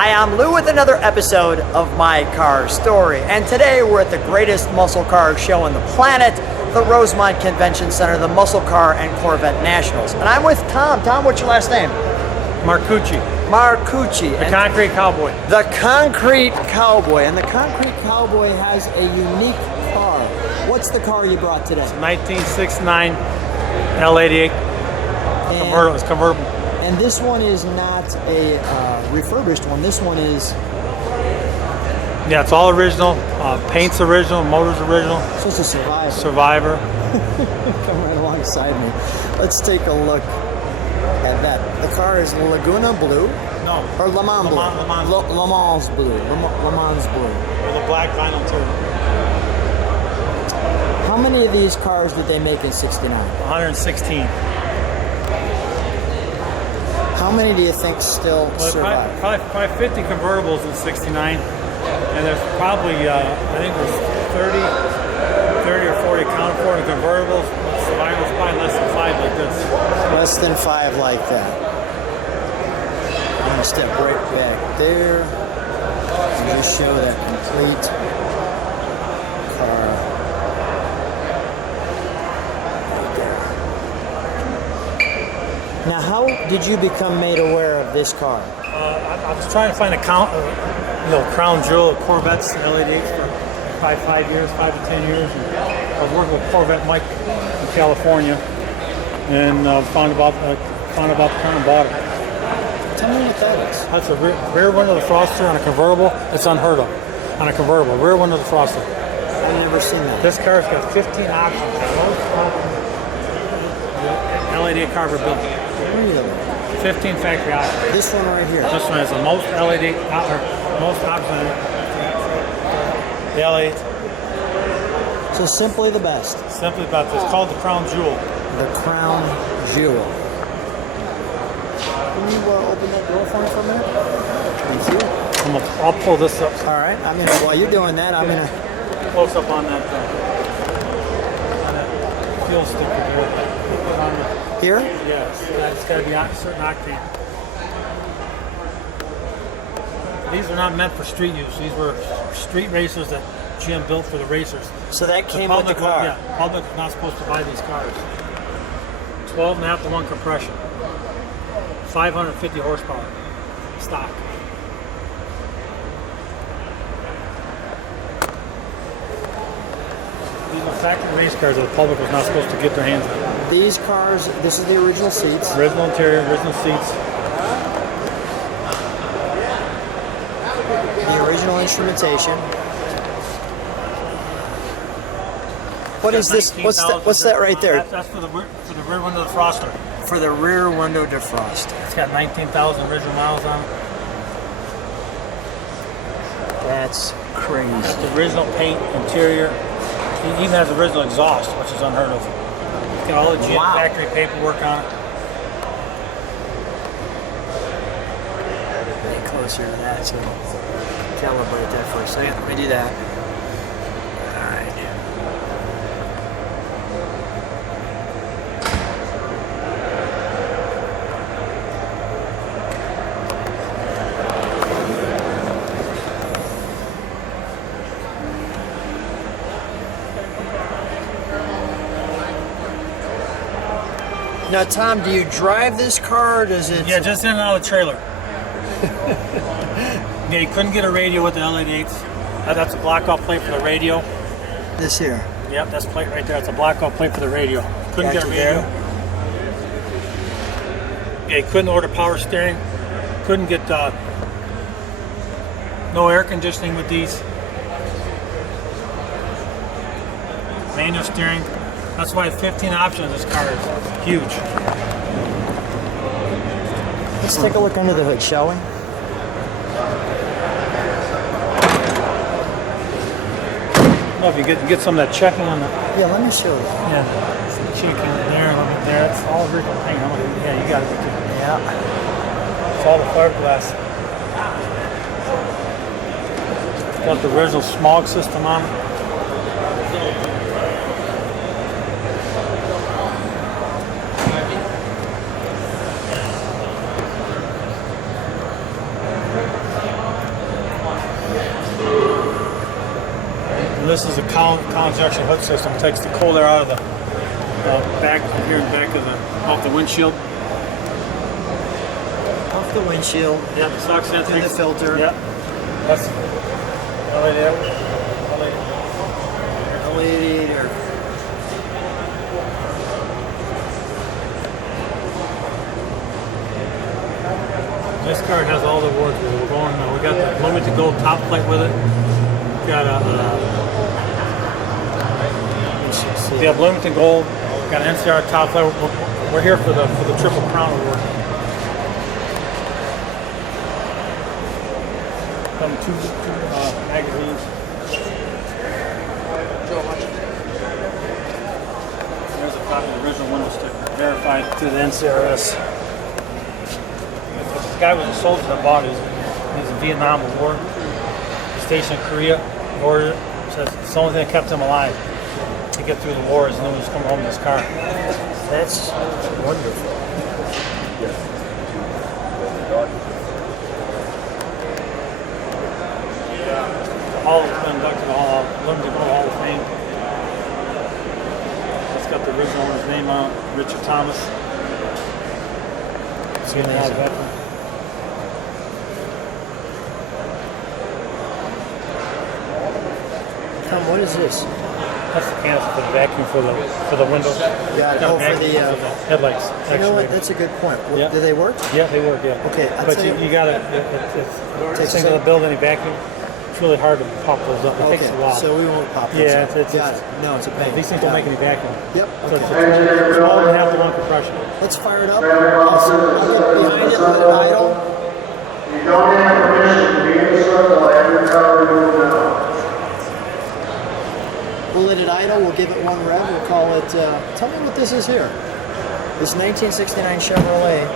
Hi, I'm Lou with another episode of My Car Story, and today we're at the greatest muscle car show on the planet, the Rosemont Convention Center, the Muscle Car and Corvette Nationals. And I'm with Tom. Tom, what's your last name? Marcucci. Marcucci. The Concrete Cowboy. The Concrete Cowboy. And the Concrete Cowboy has a unique car. What's the car you brought today? 1969 L88. Convertible. It's convertible. And this one is not a refurbished one. This one is... Yeah, it's all original. Paint's original. Motor's original. So it's a Survivor. Survivor. Come right alongside me. Let's take a look at that. The car is Laguna Blue? No. Or LeMans Blue? LeMans Blue. LeMans Blue. With a black vinyl too. How many of these cars did they make in '69? 116. How many do you think still survive? Probably 50 convertibles in '69. And there's probably, I think there's 30 or 40 accounted for in convertibles. Survivors probably less than 5 like this. Less than 5 like that. I'm going to step right back there and just show that complete car right there. Now, how did you become made aware of this car? I was trying to find a crown jewel of Corvettes, L88s for probably 5 years, 5 to 10 years. And I was working with Corvette Mike in California, and found about the car and bought it. Tell me what that is. That's a rear window defroster on a convertible. It's unheard of on a convertible. Rear window defroster. I've never seen that. This car's got 15 options. L88 car ever built. Really? 15 factory options. This one right here. This one has the most L88 most options. The L8. So simply the best. Simply about this. It's called the Crown Jewel. The Crown Jewel. Can you open that door for me for a minute? Thank you. I'll pull this up. All right. While you're doing that, I'm gonna close up on that fuel sticker here. Yes, it's got to be on a certain octane. These are not meant for street use. These were street racers that GM built for the racers. So that came with the car. Yeah, the public is not supposed to buy these cars. 12.5 to 1 compression. 550 horsepower. Stock. These are factory race cars that the public was not supposed to get their hands on. These cars, this is the original seats. Original interior, original seats. The original instrumentation. What is this? What's that right there? That's for the rear window defroster. For the rear window defroster. It's got 19,000 original miles on it. That's crazy. That's the original paint, interior. It even has original exhaust, which is unheard of. It's got all the GM factory paperwork on it. Get closer to that, so calibrate that for a second. Let me do that. All right. Now, Tom, do you drive this car? Or does it? Yeah, just in and out of the trailer. Yeah, you couldn't get a radio with the L88s. That's a blackout plate for the radio. This here. Yep, that's plate right there. It's a blackout plate for the radio. Couldn't get a radio. Yeah, you couldn't order power steering. Couldn't get no air conditioning with these. Manual steering. That's why 15 options this car is huge. Let's take a look under the hood, shall we? Well, if you get some of that checking on the... Yeah, let me show you. Yeah, some checking there, there. It's all original paint. Yeah, you got it. Yeah. It's all the fiberglass. It's got the original smog system on it. And this is a cowl injection hood system. It takes the cold air out of the back here in the back of off the windshield. Off the windshield. Yep, sucks in through the filter. Yep. That's L88 or this car has all the awards. We're going. We got the limited gold top plate with it. We got a Bloomington Gold. We got an NCR top plate. We're here for the Triple Crown Award. Two magazines. There's a copy of the original window sticker, verified through the NCRS. This guy was a soldier that bought it. He's in Vietnam War. He's stationed in Korea. Ordered it. Says it's the only thing that kept him alive to get through the war is knowing he was coming home in his car. That's wonderful. All has been inducted to the Limited Gold Hall of Fame. It's got the original owner's name on it, Richard Thomas. It's amazing. Tom, what is this? That's the canister for the vacuum for the windows. Got it. Oh, for the headlights. You know what? That's a good point. Yeah. Do they work? Yeah, they work. Yeah. Okay, but you got to. It's things to build any vacuum. It's really hard to pop those up. It takes a while. So we won't pop those Yeah, up. it's Got it. No, it's a pain. These things don't make any vacuum. Yep. So it's smaller than half the one compression. Let's fire it up. I'll get behind it, let it idle. You don't have permission to be in the circle every car you move now. We'll let it idle. We'll give it one rev. We'll call it. Tell me what this is here. This 1969 Chevrolet.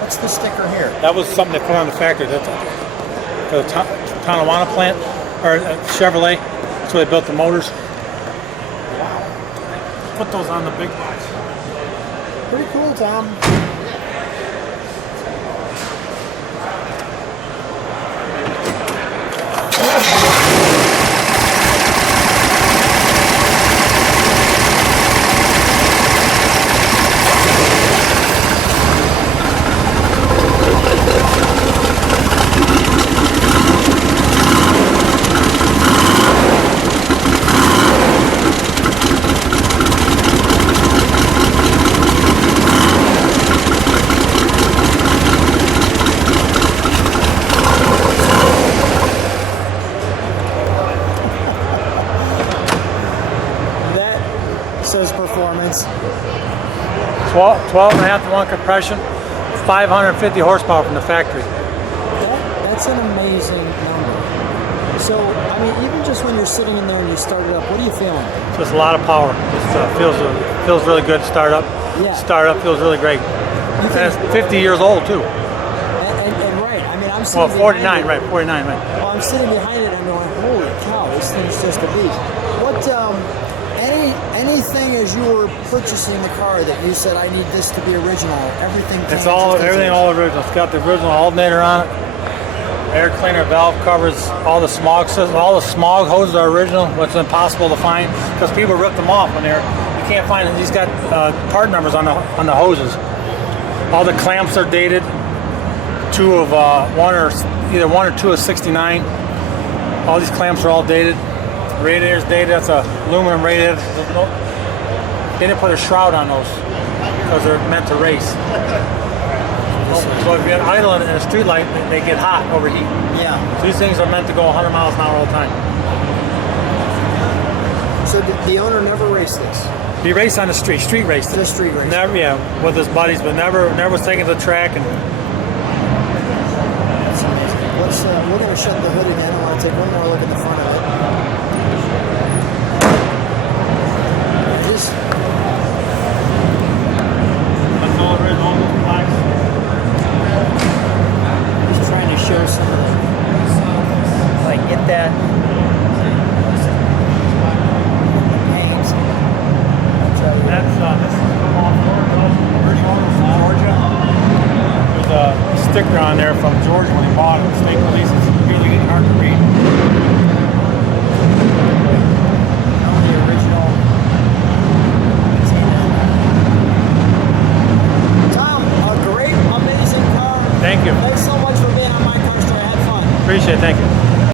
What's the sticker here? That was something they put on the factory. That's the Tonawanda plant, or Chevrolet. That's where they built the motors. Wow. Put those on the big box. Pretty cool, Tom. Says performance. 12 and a half to 1 compression, 550 horsepower from the factory. That's an amazing number. So, I mean, even just when you're sitting in there and you start it up, what are you feeling? Just a lot of power. It feels really good to start up. Yeah. Start up feels really great. And it's 50 years old too. And right, I mean, I'm sitting Well, 49, right, 49, right. Well, I'm sitting behind it and I'm going, holy cow, this thing's just a beast. What, anything as you were purchasing the car that you said, I need this to be original, everything It's all original. It's got the original alternator on it. Air cleaner valve covers, all the smog systems, all the smog hoses are original, which is impossible to find because people rip them off when you can't find them. These got part numbers on the hoses. All the clamps are dated. Either one or two of 69. All these clamps are all dated. Radiator's dated. That's a aluminum radiator. They didn't put a shroud on those because they're meant to race. So if you're idle in a street light, they get hot, overheat. Yeah. So these things are meant to go 100 miles an hour all the time. So the owner never raced this? He raced on the street raced. Just street racing? Never, yeah, with his buddies, but never was taken to the track. And that's amazing. We're going to shut the hood again. I want to take one more look at the front of it. That's all original, all those blacks. Just trying to show some of the, like, get that paint. This is from off original owner from Georgia. There's a sticker on there from Georgia when he bought it. State police is really getting hard to read. Thank you. Thanks so much for being on my car story. I had fun. Appreciate it. Thank you.